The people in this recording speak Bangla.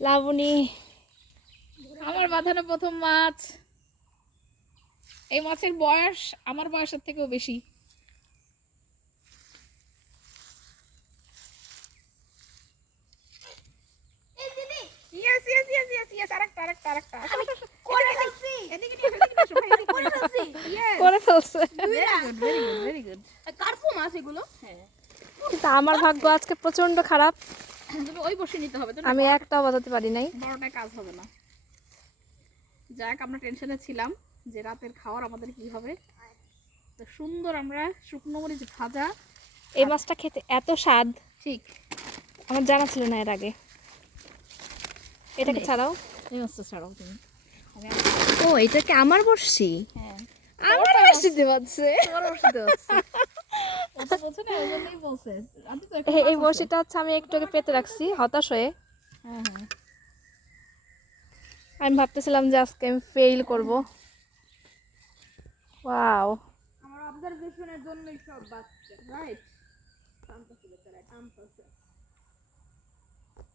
লাবণী আমার বাঁধানো প্রথম মাছ। এই মাছের বয়স আমার বয়সের থেকেও বেশি। Yes yes yes yes yes, আরেকটা আরেকটা আরেকটা। করে ফেলছি। এদিকে নিয়ে আসো, এদিকে নিয়ে আসো, ভাই, এদিকে করে নিয়ে আসো। ফেলছি। Yes, করে ফেলছে। very good, very good, very good. কার্পু মাছ এগুলো। হ্যাঁ, কিন্তু আমার ভাগ্য আজকে প্রচন্ড খারাপ, তবে ওই বসে নিতে হবে তো, আমি একটাও বাজাতে পারি নাই। বড়টায় কাজ হবে না। যাক, আমরা টেনশনে ছিলাম যে রাতের খাওয়ার আমাদের কি হবে। তো সুন্দর আমরা শুকনো মরিচ ভাজা। এই মাছটা খেতে এত স্বাদ, ঠিক, আমার জানা ছিল না এর আগে। এটাকে ছাড়াও। এই মাছটা ছাড়াও তুমি। ও, এটাকে আমার বর্ষি, হ্যাঁ, আমার বর্ষি দেওয়াচ্ছে। তোমার বসতে হচ্ছে। ও তো বলছে না, ওই জন্যই বলছে। আমি তো একটা এই মাছ আছে। বর্ষিটা হচ্ছে আমি একটু আগে পেতে রাখছি হতাশ হয়ে। হ্যাঁ হ্যাঁ, আমি ভাবতেছিলাম যে আজকে আমি ফেল করব। ওয়াও, আমার অবজারভেশনের জন্যই সব বাচ্চা। রাইট।